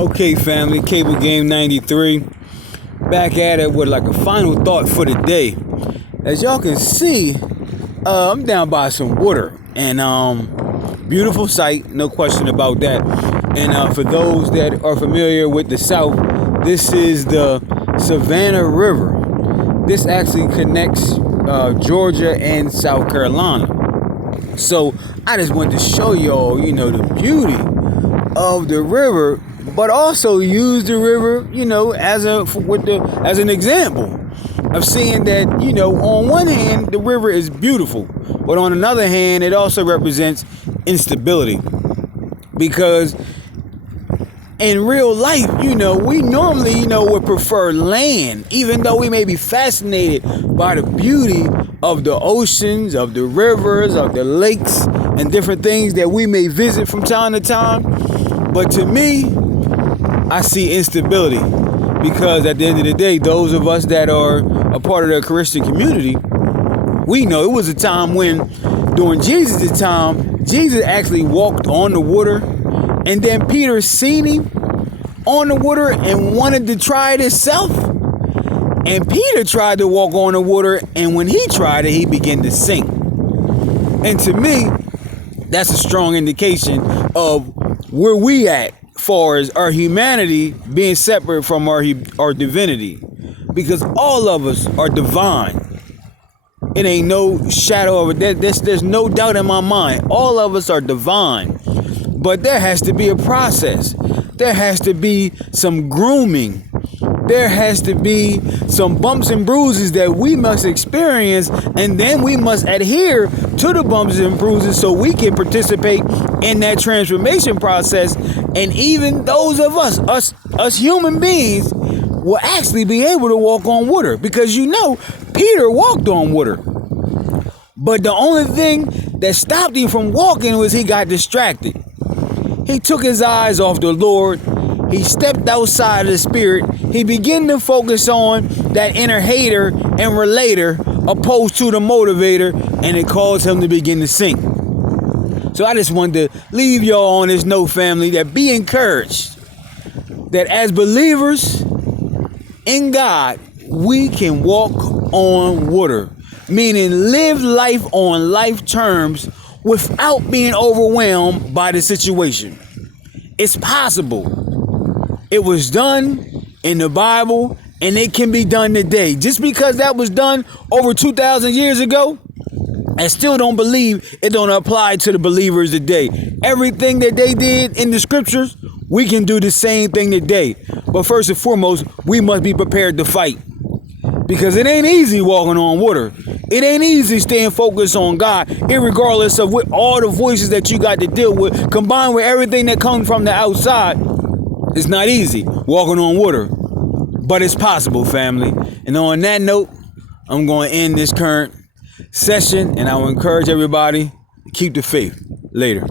Okay, family, Cable Game 93, back at it with like a final thought for the day. As y'all can see, I'm down by some water, and beautiful sight, no question about that. And for those that are familiar with the South, this is the Savannah River. This actually connects Georgia and South Carolina. So I just wanted to show y'all, the beauty of the river, but also use the river, as an example of seeing that, on one hand, the river is beautiful, but on another hand, it also represents instability. Because in real life, we normally, would prefer land, even though we may be fascinated by the beauty of the oceans, of the rivers, of the lakes, and different things that we may visit from time to time. But to me, I see instability, because at the end of the day, those of us that are a part of the Christian community, we know it was a time when, during Jesus' time, Jesus actually walked on the water, and then Peter seen him on the water and wanted to try it himself. And Peter tried to walk on the water, and when he tried it, he began to sink. And to me, that's a strong indication of where we at, far as our humanity being separate from our divinity, because all of us are divine. It ain't no shadow of it. There's no doubt in my mind. All of us are divine, but there has to be a process. There has to be some grooming. There has to be some bumps and bruises that we must experience, and then we must adhere to the bumps and bruises so we can participate in that transformation process. And even those of us human beings, will actually be able to walk on water, because Peter walked on water. But the only thing that stopped him from walking was he got distracted. He took his eyes off the Lord. He stepped outside of the spirit. He began to focus on that inner hater and relator opposed to the motivator, and it caused him to begin to sink. So I just wanted to leave y'all on this note, family, that be encouraged that as believers in God, we can walk on water, meaning live life on life terms without being overwhelmed by the situation. It's possible. It was done in the Bible, and it can be done today. Just because that was done over 2,000 years ago, I still don't believe it don't apply to the believers today. Everything that they did in the scriptures, we can do the same thing today. But first and foremost, we must be prepared to fight. Because it ain't easy walking on water. It ain't easy staying focused on God, irregardless of what all the voices that you got to deal with, combined with everything that comes from the outside. It's not easy walking on water, but it's possible, family. And on that note, I'm going to end this current session, and I will encourage everybody to keep the faith. Later.